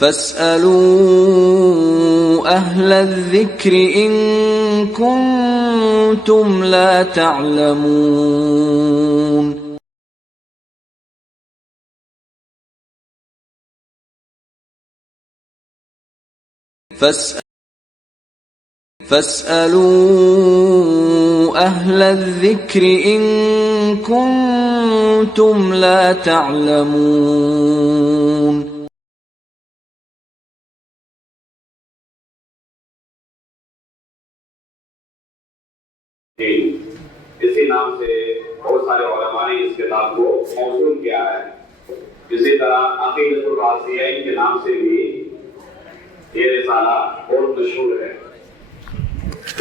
فاسألوا أهل الذكر إن كنتم لا تعلمون. فاسألوا أهل الذكر إن كنتم لا تعلمون. اسی نام سے بہت سارے علماء نے اس کتاب کو موسوم کیا ہے. اسی طرح عقیدۃ الرازیین کے نام سے بھی یہ رسالہ بہت مشہور ہے.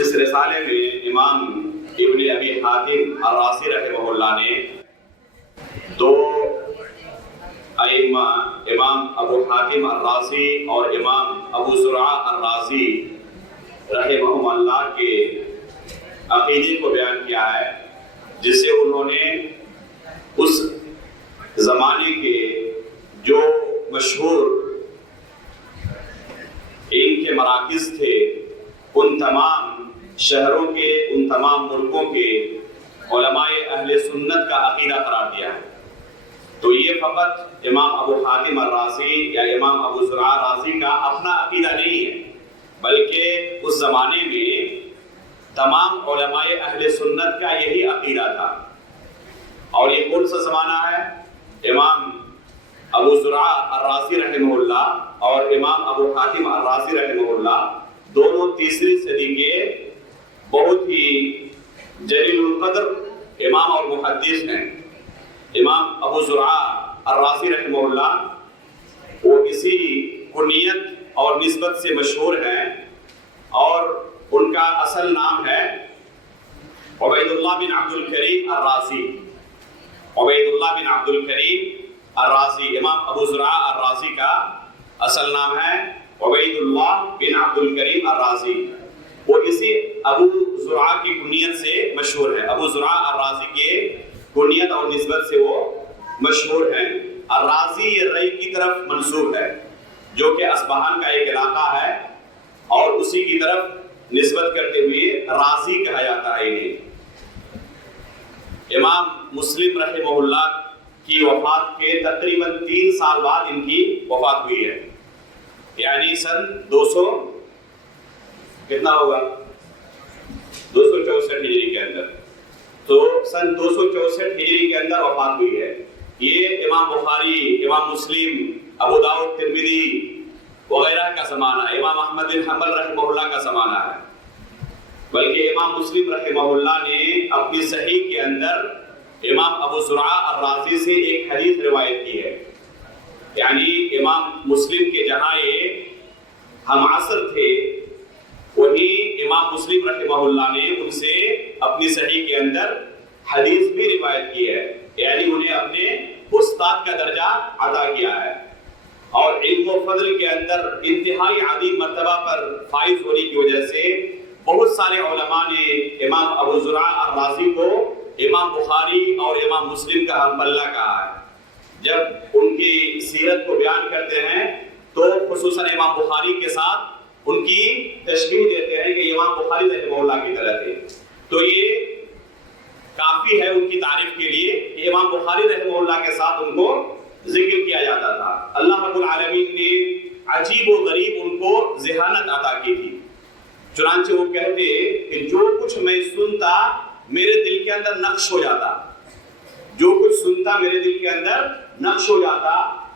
اس رسالے میں امام ابن ابی حاتم الرازی رحمہ اللہ نے دو ائمہ امام ابو حاتم الرازی اور امام ابو زرعہ الرازی رحمہ اللہ کے عقیدے کو بیان کیا ہے، جس سے انہوں نے اس زمانے کے جو مشہور ان کے مراکز تھے ان تمام شہروں کے، ان تمام ملکوں کے علماء اہل سنت کا عقیدہ قرار دیا ہے. تو یہ فقط امام ابو حاتم الرازی یا امام ابو زرعہ الرازی کا اپنا عقیدہ نہیں ہے، بلکہ اس زمانے میں تمام علماء اہل سنت کا یہی عقیدہ تھا. اور یہ کون سا زمانہ ہے؟ امام ابو زرعہ الرازی رحمہ اللہ اور امام ابو حاتم الرازی رحمہ اللہ دونوں تیسری صدی کے بہت ہی جلیل القدر امام اور محدث ہیں. امام ابو زرعہ الرازی رحمہ اللہ وہ اسی کنیت اور نسبت سے مشہور ہیں، اور ان کا اصل نام ہے عبید اللہ بن عبد الکریم الرازی. عبید اللہ بن عبد الکریم الرازی، امام ابو زرعہ الرازی کا اصل نام ہے عبید اللہ بن عبد الکریم الرازی. وہ اسی ابو زرعہ کی کنیت سے مشہور ہے. ابو زرعہ الرازی کے کنیت اور نسبت سے وہ مشہور ہیں. الرازی یہ رئی کی طرف منسوب ہے، جو کہ اصبہان کا ایک علاقہ ہے، اور اسی کی طرف نسبت کرتے ہوئے رازی کہا جاتا ہے انہیں. امام مسلم رحمہ اللہ کی وفات کے تقریباً 3 سال بعد ان کی وفات ہوئی ہے، یعنی سن 200 کتنا ہوگا 264 ہجری کے اندر. تو سن 264 ہجری کے اندر وفات ہوئی ہے. یہ امام بخاری، امام مسلم، ابو داؤد، ترمذی وغیرہ کا زمانہ، امام احمد بن حنبل رحمہ اللہ کا زمانہ ہے. بلکہ امام مسلم رحمہ اللہ نے اپنی صحیح کے اندر امام ابو زرعہ الرازی سے ایک حدیث روایت کی ہے. یعنی امام مسلم کے جہاں یہ ہم عصر تھے، وہی امام مسلم رحمہ اللہ نے ان سے اپنی صحیح کے اندر حدیث بھی روایت کی ہے، یعنی انہیں اپنے استاد کا درجہ عطا کیا ہے. اور علم و فضل کے اندر انتہائی عظیم مرتبہ پر فائز ہونے کی وجہ سے بہت سارے علماء نے امام ابو زرعہ الرازی کو امام بخاری اور امام مسلم کا ہم پلہ کہا ہے. جب ان کی سیرت کو بیان کرتے ہیں تو خصوصاً امام بخاری کے ساتھ ان کی تشبیہ دیتے ہیں کہ امام بخاری رحمہ اللہ کی طرح تھے. تو یہ کافی ہے ان کی تعریف کے لیے کہ امام بخاری رحمہ اللہ کے ساتھ ان کو ذکر کیا جاتا تھا. اللہ رب العالمین نے عجیب و غریب ان کو ذہانت عطا کی تھی. چنانچہ وہ کہتے کہ جو کچھ میں سنتا میرے دل کے اندر نقش ہو جاتا، جو کچھ سنتا میرے دل کے اندر نقش ہو جاتا.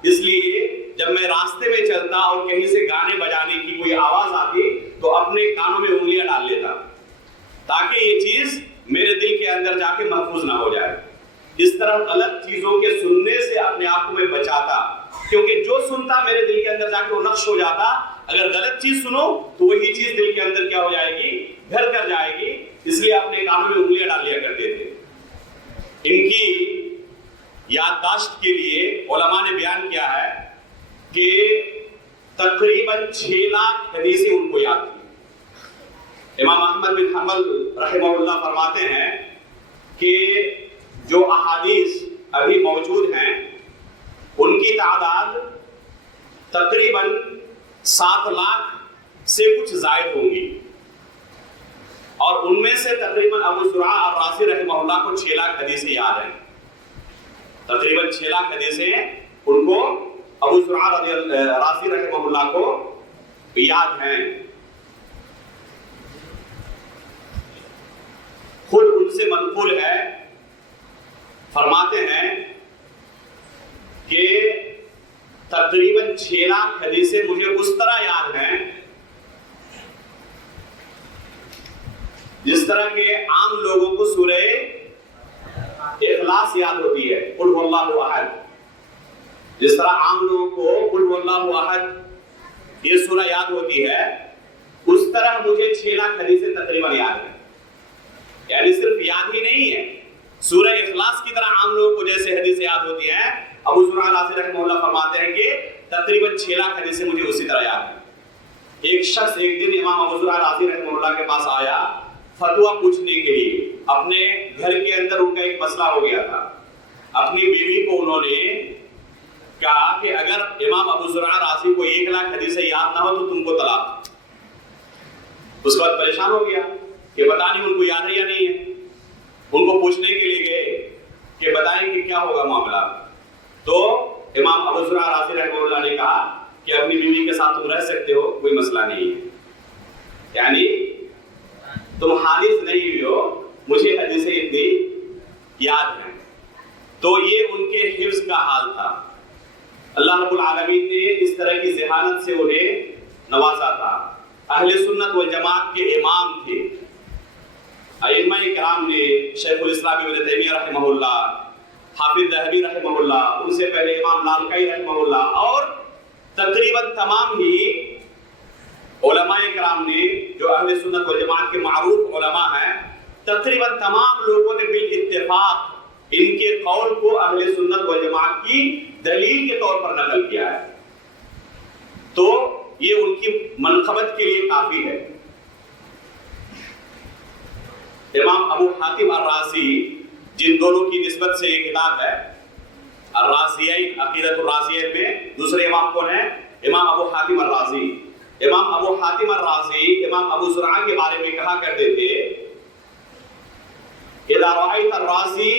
اس لیے جب میں راستے میں چلتا اور کہیں سے گانے بجانے کی کوئی آواز آتی تو اپنے کانوں میں انگلیاں ڈال لیتا تاکہ یہ چیز میرے دل کے اندر جا کے محفوظ نہ ہو جائے. اس طرح غلط چیزوں کے سننے سے اپنے آپ کو میں بچاتا، کیونکہ جو سنتا میرے دل کے اندر جا کے وہ نقش ہو جاتا. اگر غلط چیز سنو تو وہی چیز دل کے اندر کیا ہو جائے گی؟ گھر کر جائے گی. اس لیے اپنے کانوں میں انگلیاں ڈال لیا کرتے تھے. ان کی یادداشت کے لیے علماء نے بیان کیا ہے کہ تقریباً 6 لاکھ حدیثیں ان کو یاد تھی. امام احمد بن حنبل رحمہ اللہ فرماتے ہیں کہ جو احادیث ابھی موجود ہیں ان کی تعداد تقریباً 7 لاکھ سے کچھ زائد ہوں گی، اور ان میں سے تقریباً ابو زرعہ الرازی رحمہ اللہ کو 6 لاکھ حدیثیں یاد ہیں، تقریباً 6 لاکھ حدیثیں ان کو ابو زرعہ الرازی رحمہ اللہ کو یاد ہیں۔ خود ان سے منقول ہے، فرماتے ہیں کہ تقریباً 6 لاکھ حدیثیں مجھے اس طرح یاد ہیں جس طرح کہ عام لوگوں کو سورہ اخلاص یاد ہوتی ہے، قل هو اللہ احد، جس طرح عام لوگوں کو قل هو اللہ احد یہ سورہ یاد ہوتی ہے، اس طرح مجھے 6 لاکھ حدیثیں تقریباً یاد ہیں۔ یعنی صرف یاد ہی نہیں ہے، سورہ اخلاص کی طرح عام لوگوں کو جیسے حدیثیں یاد ہوتی ہیں، ابو زرعہ الرازی رحمہ اللہ فرماتے ہیں کہ تقریباً 6 لاکھ حدیثیں مجھے اسی طرح یاد ہیں۔ ایک شخص ایک دن امام ابو زرعہ الرازی رحمہ اللہ کے پاس آیا فتویٰ پوچھنے کے لیے، اپنے گھر کے اندر ان کا ایک مسئلہ ہو گیا تھا، اپنی بیوی کو انہوں نے کہا کہ اگر امام ابو زرعہ الرازی کو 1 لاکھ حدیثیں یاد نہ ہو تو تم کو طلاق۔ اس کے بعد پریشان ہو گیا کہ پتہ نہیں ان کو یاد ہے یا نہیں ہے، ان کو پوچھنے کے لیے گئے کہ بتائیں کہ کیا ہوگا معاملہ، تو امام ابو زرعہ الرازی رحمہ اللہ نے کہا کہ اپنی بیوی کے ساتھ تم رہ سکتے ہو، کوئی مسئلہ نہیں ہے، یعنی تم حادث نہیں ہوئی ہو، مجھے حدیثیں اتنی یاد ہیں۔ تو یہ ان کے حفظ کا حال تھا، اللہ رب العالمین نے اس طرح کی ذہانت سے انہیں نوازا تھا۔ اہل سنت والجماعت کے امام تھے، ائمہ کرام نے، شیخ الاسلام ابن تیمیہ رحمہ اللہ، حافظ ذہبی رحمہ اللہ، ان سے پہلے امام لالکائی رحمہ اللہ، اور تقریباً تمام ہی علماء کرام نے جو اہل سنت والجماعت کے معروف علماء ہیں، تقریباً تمام لوگوں نے بالاتفاق ان کے قول کو اہل سنت والجماعت کی دلیل کے طور پر نقل کیا ہے، تو یہ ان کی منقبت کے لیے کافی ہے۔ امام ابو حاتم الرازی، جن دونوں کی نسبت سے یہ کتاب ہے، الرازیین، عقیدۃ الرازیین میں دوسرے امام کون ہیں؟ امام ابو حاتم الرازی۔ امام ابو حاتم الرازی امام ابو زرعہ کے بارے میں کہا کرتے تھے، اذا رأيت الرازی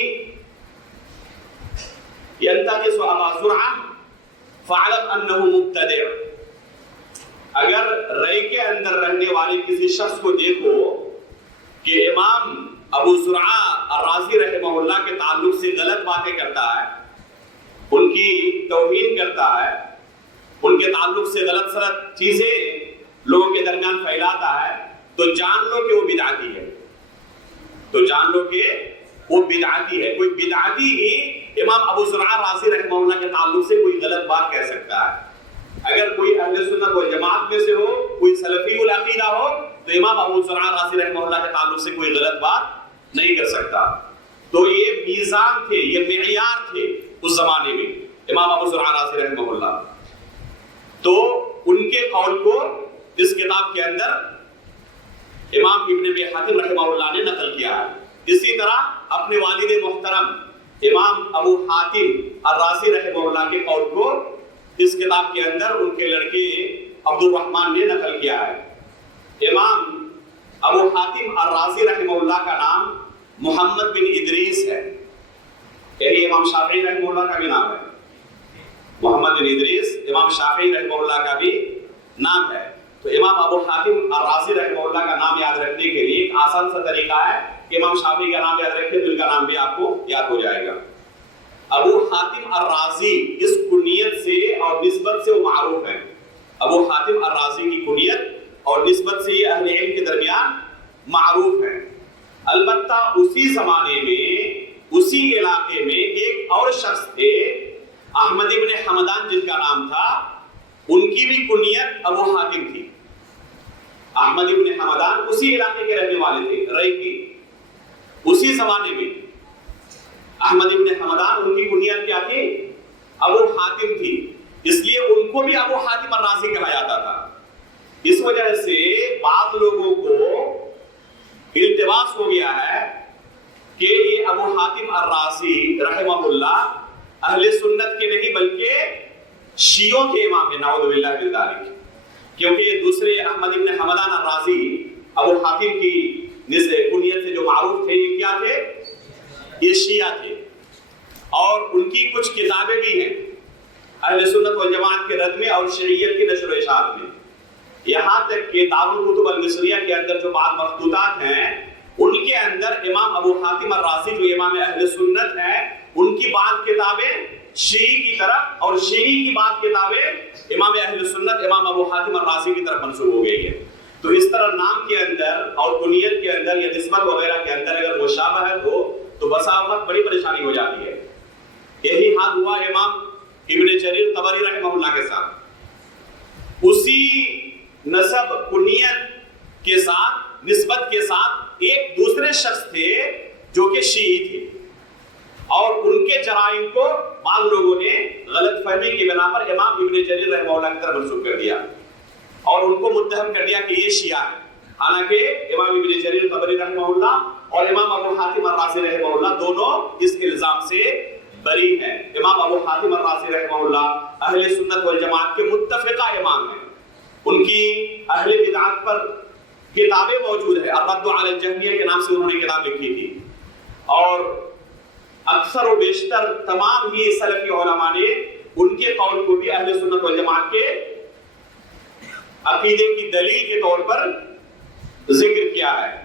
ينتقص ابا زرعہ فاعلم انه مبتدع۔ اگر رئی کے اندر رہنے والے کسی شخص کو دیکھو کہ امام ابو زرعہ الرازی رحمہ اللہ کے تعلق سے غلط باتیں کرتا ہے، ان کی توہین کرتا ہے، ان کے تعلق سے غلط سلط چیزیں لوگوں کے درمیان پھیلاتا ہے، تو جان لو کہ وہ بدعتی ہے، تو جان لو کہ وہ بدعتی ہے۔ کوئی بدعتی ہی امام ابو زرعہ الرازی رحمہ اللہ کے تعلق سے کوئی غلط بات کہہ سکتا ہے۔ اگر کوئی اہل سنت والجماعت میں سے ہو، کوئی سلفی العقیدہ ہو، تو امام ابو زرعہ الرازی رحمہ اللہ کے تعلق سے کوئی غلط بات نہیں کر سکتا۔ تو یہ میزان تھے، یہ معیار تھے اس زمانے میں امام ابو زرعہ الرازی رحمہ اللہ۔ تو ان کے قول کو اس کتاب کے اندر امام ابن ابی حاتم رحمہ اللہ نے نقل کیا ہے۔ اسی طرح اپنے والد محترم امام ابو حاتم الرازی رحمہ اللہ کے قول کو اس کتاب کے اندر ان کے لڑکے عبد الرحمن نے نقل کیا ہے۔ امام ابو حاتم الرازی رحمہ اللہ کا نام محمد بن ادریس ہے، یعنی امام شافعی رحمہ اللہ کا بھی نام ہے، محمد بن ادریس امام شافعی رحمہ اللہ کا بھی نام ہے۔ تو امام ابو حاتم الرازی رحمہ اللہ کا نام یاد رکھنے کے لیے ایک آسان سا طریقہ ہے کہ امام شافعی کا نام یاد رکھیں تو ان کا نام بھی آپ کو یاد ہو جائے گا۔ ابو حاتم الرازی اس کنیت سے اور نسبت سے وہ معروف ہیں، ابو حاتم الرازی کی کنیت اور نسبت سے یہ اہل علم کے درمیان معروف ہیں۔ البتہ اسی زمانے میں اسی علاقے میں ایک اور شخص تھے، احمد ابن حمدان جن کا نام تھا، ان کی بھی کنیت ابو حاتم تھی۔ احمد ابن حمدان اسی علاقے کے رہنے والے تھے، رئی کے، اسی زمانے میں احمد ابن حمدان، ان کی کنیت کیا تھی؟ ابو حاتم تھی، اس لیے ان کو بھی ابو حاتم الرازی کہا جاتا تھا۔ اس وجہ سے بعض لوگوں کو التباس ہو گیا ہے کہ یہ ابو حاتم الرازی رحمہ اللہ اہل سنت کے نہیں بلکہ شیعوں کے امام ہیں نعوذ باللہ من ذالک، کیونکہ یہ دوسرے احمد ابن حمدان الرازی ابو حاتم کی کنیت سے جو معروف تھے، یہ کیا تھے؟ یہ شیعہ تھے، اور ان کی کچھ کتابیں بھی ہیں اہل سنت والجماعت کے رد میں اور شیعیت کی نشر و اشاعت میں، یہاں تک کہ دارالکتب المصریہ کے اندر جو بعض مخطوطات ہیں ان کے اندر امام ابو حاتم الرازی جو امام اہل سنت ہیں ان کی بعض کتابیں شیعی کی طرف اور شیعی کی بعض کتابیں امام اہل سنت امام ابو حاتم الرازی کی طرف منسوب ہو گئی ہے۔ تو اس طرح نام کے اندر اور کنیت کے اندر یا نسبت وغیرہ کے اندر اگر مشابہت ہو تو بسا اوقات بڑی پریشانی ہو جاتی ہے۔ یہی حال ہوا امام ابن جریر طبری رحمہ اللہ کے ساتھ، اسی نسب کنیت کے ساتھ نسبت کے ساتھ ایک دوسرے شخص تھے جو کہ شیعی تھے، اور ان کے جرائم کو بعض لوگوں نے غلط فہمی کی بنا پر امام ابن جریر رحمہ اللہ کی طرف منسوب کر دیا اور ان کو متہم کر دیا کہ یہ شیعہ ہے، حالانکہ امام ابن جریر طبری رحمہ اللہ اور امام ابو حاتم الرازی رحمہ اللہ دونوں اس الزام سے بری ہیں۔ امام ابو حاتم الرازی رحمہ اللہ اہل سنت والجماعت کے متفقہ امام ہیں، ان کی اہل بدعات پر کتابیں موجود ہیں، الرد علی الجہمیہ کے نام سے انہوں نے کتاب لکھی تھی، اور اکثر و بیشتر تمام ہی سلفی علماء نے ان کے قول کو بھی اہل سنت والجماعت کے عقیدے کی دلیل کے طور پر ذکر کیا ہے۔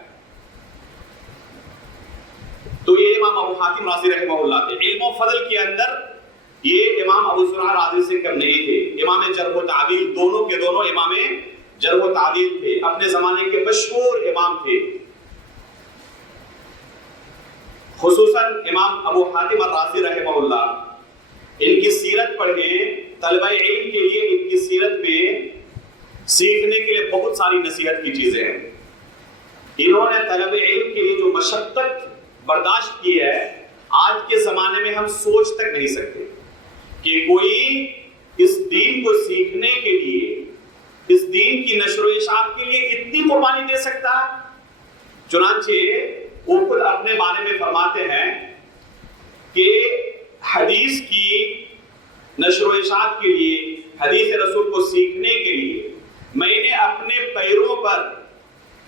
تو یہ امام ابو حاتم رازی رحمہ اللہ تھے۔ علم و فضل کے اندر یہ امام ابو زرع رازی سے کم نہیں تھے، امام جرح و تعدیل، دونوں کے دونوں امام جرح و تعدیل تھے، اپنے زمانے کے مشہور امام تھے۔ خصوصاً امام ابو حاتم الرازی رحمہ اللہ، ان کی سیرت پڑھیں، طلبہ علم کے لیے ان کی سیرت میں سیکھنے کے لیے بہت ساری نصیحت کی چیزیں ہیں۔ انہوں نے طلب علم کے لیے جو مشقت برداشت کی ہے، آج کے زمانے میں ہم سوچ تک نہیں سکتے کہ کوئی اس دین کو سیکھنے کے لیے، اس دین کی نشر و اشاعت کے لیے اتنی قربانی دے سکتا ہے۔ چنانچہ وہ خود اپنے بارے میں فرماتے ہیں کہ حدیث کی نشر و اشاعت کے لیے، حدیث رسول کو سیکھنے کے لیے میں نے اپنے پیروں پر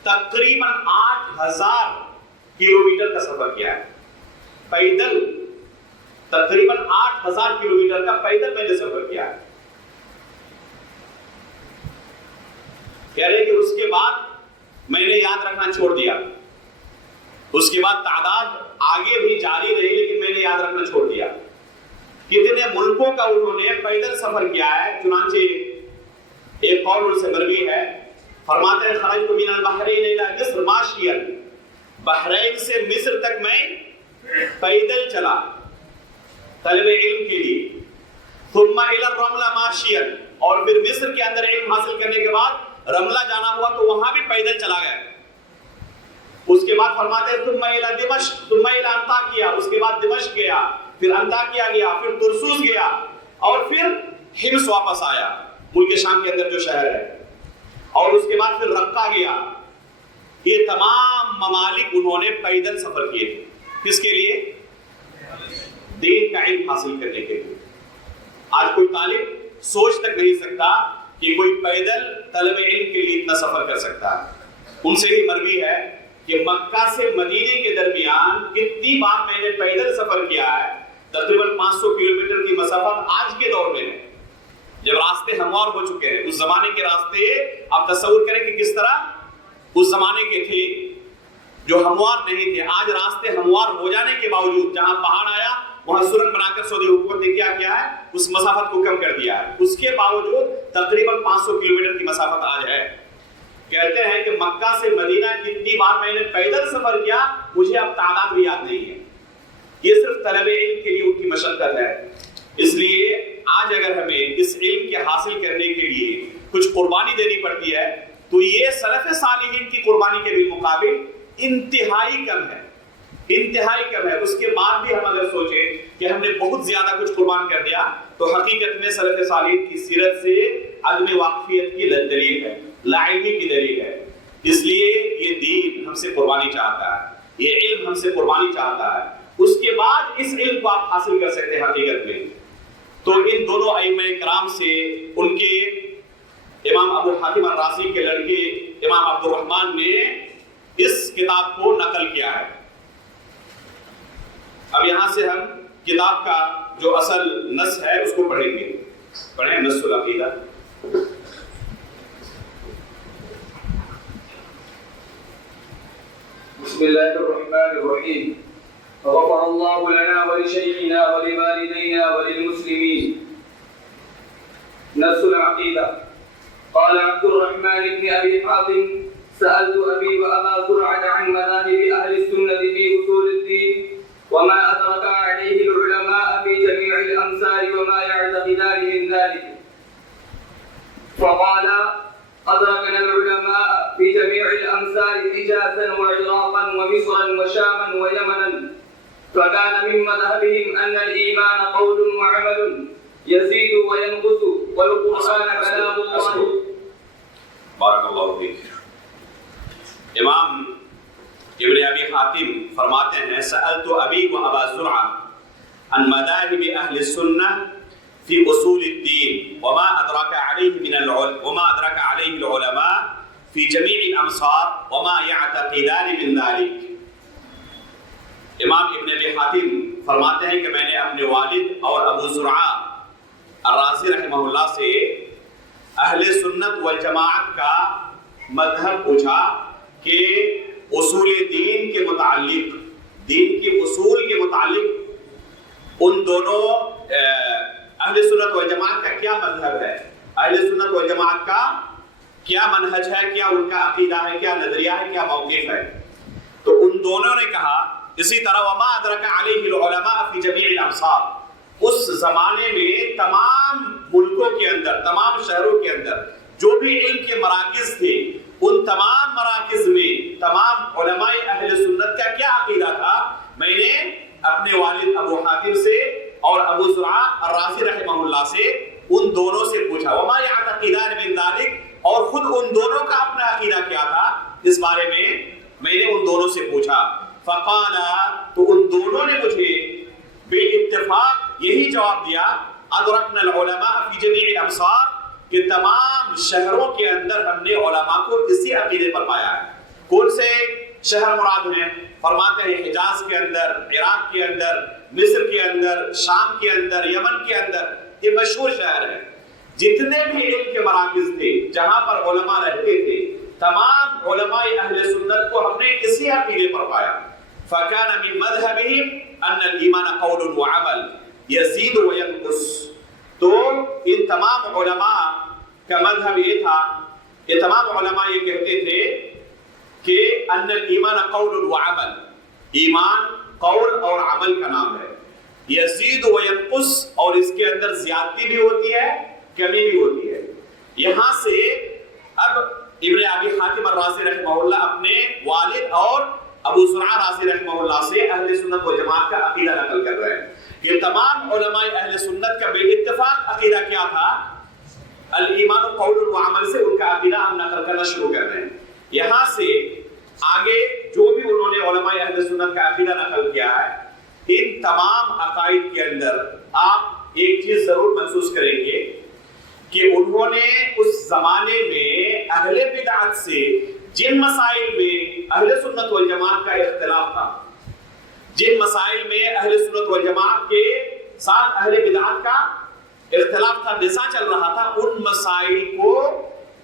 تقریباً 8000 کلومیٹر کا سفر کیا ہے، پیدل تقریباً 8000 کلومیٹر کا پیدل میں نے سفر کیا ہے۔ کہہ رہے کہ اس کے بعد میں نے یاد رکھنا چھوڑ دیا، اس کے بعد تعداد آگے بھی جاری رہی لیکن میں نے یاد رکھنا چھوڑ دیا۔ کتنے ملکوں کا انہوں نے پیدل سفر کیا ہے۔ چنانچہ ایک قول ان سے مروی ہے، فرماتے ہیں خرجت من البحرین الی مصر ماشیا، بحرین سے مصر تک میں پیدل چلا طلب علم کے لیے، ثم الی الرملہ ماشیا، اور پھر مصر کے اندر علم حاصل کرنے کے بعد رملہ جانا ہوا تو وہاں بھی پیدل چلا گیا۔ اس کے بعد فرماتے ہیں ثم الی دمشق ثم الی انطاکیہ، اس کے بعد دمشق گیا، پھر انطاکیہ گیا، پھر ترسوس گیا، اور پھر حمص واپس آیا، ملک شام کے اندر جو شہر ہے، اور اس کے بعد پھر رقہ گیا۔ یہ تمام ممالک انہوں نے پیدل سفر کیے تھے، کس کے لیے؟ دین کا علم حاصل کرنے کے لیے۔ آج کوئی طالب سوچ تک نہیں سکتا کہ کوئی پیدل طلب علم کے لیے اتنا سفر کر سکتا ہے۔ ان سے ہی مروی ہے کہ مکہ سے مدینے کے درمیان کتنی بار میں نے پیدل سفر کیا ہے، تقریباً 500 کلومیٹر کی مسافت آج کے دور میں ہے، جب راستے ہموار ہو چکے ہیں۔ اس زمانے کے راستے آپ تصور کریں کہ کس طرح اس زمانے کے تھے جو ہموار نہیں تھے۔ آج راستے ہموار ہو جانے کے باوجود جہاں پہاڑ آیا وہاں سرنگ بنا کر سعودی حکومت نے کیا کیا ہے، اس مسافت کو کم کر دیا ہے۔ اس کے باوجود تقریباً 500 کلومیٹر کی مسافت آج ہے۔ کہتے ہیں کہ مکہ سے مدینہ کتنی بار میں نے پیدل سفر کیا، مجھے اب تعداد بھی یاد نہیں ہے۔ یہ صرف طلب علم کے لیے ان کی مشقت ہے۔ اس لیے آج اگر ہمیں اس علم کے حاصل کرنے کے لیے کچھ قربانی دینی پڑتی ہے تو یہ سلف صالحین کی قربانی کے بالمقابل انتہائی کم ہے، انتہائی کم ہے۔ اس کے بعد بھی ہم اگر سوچیں کہ ہم نے بہت زیادہ کچھ قربان کر دیا تو حقیقت میں سلف صالحین کی سیرت سے عدم واقفیت کی دلیل ہے، لا علمی کی دلیل ہے۔ اس لیے یہ دین ہم سے قربانی چاہتا ہے، یہ علم ہم سے قربانی چاہتا ہے۔ اس کے بعد اس علم کو آپ حاصل کر سکتے ہیں۔ حقیقت میں تو ان دونوں ائمہ کرام سے ان کے امام ابو حاتم الرازی کے لڑکے امام عبد الرحمن نے اس کتاب کو نقل کیا ہے۔ اب یہاں سے ہم کتاب کا جو اصل نص ہے اس کو پڑھیں گے۔ پڑھیں نص العقیدہ۔ بسم الله الرحمن الرحيم غفر الله لنا ولشيخنا ولوالدينا وللمسلمين. نص العقيدة. قال عبد الرحمن بن أبي حاتم سألت أبي وأبا زرعة عن مذاهب أهل السنة في أصول الدين وما أدرك عليه العلماء في جميع الأمثال وما يعتقدان من ذلك، فقال أدركنا العلماء في جميع الأمثال حجازا وعراقا ومصرا وشاما ويمنا، فكان من مذهبهم أن الإيمان قول وعمل يزيد وينقص والقرآن كلام الله. بارک اللہ فیک۔ امام ابن ابی حاتم فرماتے ہیں سألت ابی و ابا زرعہ عن مذاہب اہل السنہ في أصول الدين وما أدرك عليه العلماء في جميع الأمصار وما يعتقدان من ذلك. امام ابن ابی حاتم فرماتے ہیں کہ میں نے اپنے والد اور ابو زرعہ الرازی رحمہ اللہ سے اہل سنت والجماعت کا مذہب پوچھا کہ اصول دین کے متعلق، دین کے اصول کے متعلق ان دونوں اہل سنت والجماعت کا کیا مذہب ہے، اہل سنت والجماعت کا کیا منہج ہے، کیا ان کا عقیدہ ہے، کیا نظریہ ہے، کیا موقف ہے. تو ان دونوں نے کہا اسی طرح وما ادرک علیہ العلماء فی جمیع الامصار، اس زمانے میں تمام ملکوں کے اندر، تمام شہروں کے اندر جو بھی علم کے مراکز تھے، ان تمام مراکز میں تمام علماء اہل سنت کا کیا عقیدہ تھا، میں نے اپنے والد ابو حاتم سے اور ابو زرعہ الرازی رحمہ اللہ سے ان دونوں سے پوچھا وما یعتقدان من ذلک، اور خود ان دونوں کا اپنا عقیدہ کیا تھا اس بارے میں نے ان دونوں سے پوچھا. فقال، تو ان دونوں نے مجھے بے اتفاق یہی جواب دیا ادرکنا العلماء فی جمیع الامصار، کہ تمام شہروں کے اندر ہم نے علماء کو اسی عقیدے پر پایا ہے. کون سے شہر مراد ہیں؟ فرماتے ہیں حجاز کے اندر، عراق کے اندر، مصر کے اندر، شام کے اندر، یمن کے اندر. یہ مشہور شہر ہے. جتنے بھی علم کے مراکز تھے جہاں پر علماء رہتے تھے، تمام علماء اہل سنت کو ہم نے اسی عقیدے پر پایا. فَكَانَ مِن مَذْهَبِهِمْ أَنَّ الْإِيمَانَ قَوْلٌ وَعَمَلٌ يَزِيدُ وَيَنْقُصُ. تو ان تمام علماء کا مذہب یہ تھا کہ تمام علماء یہ کہتے تھے کہ ان الایمان قول وعمل، ایمان قول اور عمل کا نام ہے. یزید و ینقص، اور اس کے اندر زیادتی بھی ہوتی ہے، کمی بھی ہوتی ہے. یہاں سے اب ابن ابی حاتم الرازی رحمہ اللہ اپنے والد اور ابو زرعہ رازی رحمہ اللہ سے اہل سنت و جماعت کا عقیدہ نقل کر رہے ہیں. یہ تمام علماء اہل سنت کا بے اتفاق عقیدہ کیا تھا؟ الایمان قول و عمل سے ان کا عقیدہ ہم نقل کرنا شروع کر رہے ہیں. یہاں سے آگے جو بھی انہوں نے علماء اہل سنت کا عقیدہ نقل کیا ہے، ان تمام عقائد کے اندر آپ ایک چیز ضرور محسوس کریں گے کہ انہوں نے اس زمانے میں اہل بدعت سے جن مسائل میں اہل سنت والجماعت کا اختلاف تھا، جن مسائل میں اہل سنت والجماعت کے ساتھ اہل بدعت کا اختلاف تھا، نزاع چل رہا تھا، ان مسائل کو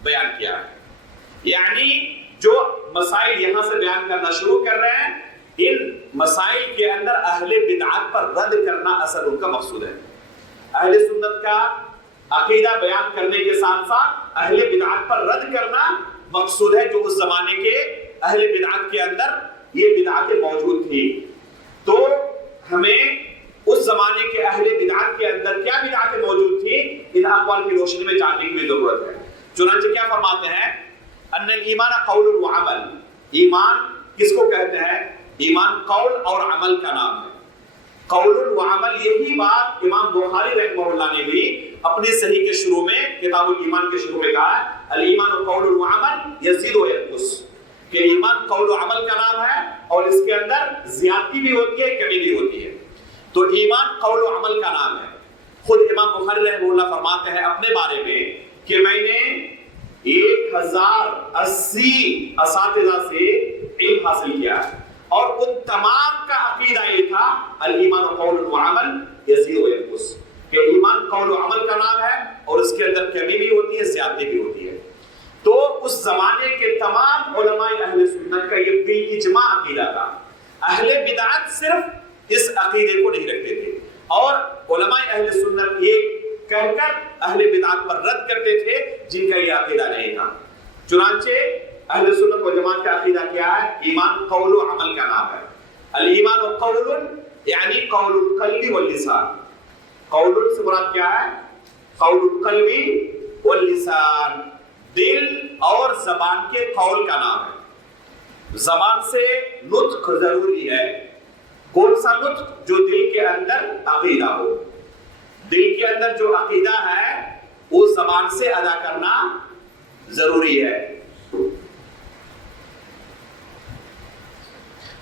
بیان کیا ہے. یعنی جو مسائل یہاں سے بیان کرنا شروع کر رہے ہیں، ان مسائل کے اندر اہل بدعت پر رد کرنا اصل ان کا مقصود ہے. اہل سنت کا عقیدہ بیان کرنے کے ساتھ ساتھ اہل بدعت پر رد کرنا مقصود ہے، جو اس زمانے کے اہل بدعت کے اندر یہ بدعتیں موجود تھی. تو ہمیں اس زمانے کے اہل بدعت کے اندر کیا بدعتیں موجود تھی، ان اقوال کی روشنی میں جاننے کی ضرورت ہے. چنانچہ کیا فرماتے ہیں؟ ان الایمان قول و عمل، ایمان کس کو کہتے ہیں؟ ایمان قول اور عمل کا نام ہے. قول و عمل، یہی بات امام بخاری رحمہ اللہ نے بھی اپنی صحیح کے شروع میں، کتاب الایمان کے شروع میں کہا ہے الایمان قول و عمل یزید و ینقص، کہ ایمان قول و عمل کا نام ہے اور اس کے اندر زیادتی بھی ہوتی ہے، کمی بھی ہوتی ہے. تو ایمان قول و عمل کا نام ہے. خود امام بخاری رحمہ اللہ فرماتے ہیں اپنے بارے میں کہ میں نے 1080 اساتذہ سے علم حاصل کیا ہے، اور ان تمام کا عقیدہ یہ تھا الایمان قول و عمل یزید و ینقص، کہ ایمان قول و عمل کا نام ہے اور اس کے اندر کمی بھی ہوتی ہے، زیادتی بھی ہوتی ہے۔ تو اس زمانے کے تمام علماء اہل سنت کا یہ بالاجماع عقیدہ تھا۔ اہل بدعت صرف اس عقیدے کو نہیں رکھتے تھے، اور علماء اہل سنت یہ کہہ کر اہل بدعت پر رد کرتے تھے جن کا یہ عقیدہ نہیں تھا۔ چنانچہ اہل سنت و جماعت کا عقیدہ کیا ہے؟ ایمان قول و عمل کا نام ہے۔ الایمان قول یعنی قول القلب واللسان۔ قول سے مراد کیا ہے؟ قول القلب واللسان، دل اور زبان کے قول کا نام ہے۔ زبان سے نطق ضروری ہے۔ کون سا نطق؟ جو دل کے اندر عقیدہ ہو۔ دل کے اندر جو عقیدہ ہے وہ زبان سے ادا کرنا ضروری ہے۔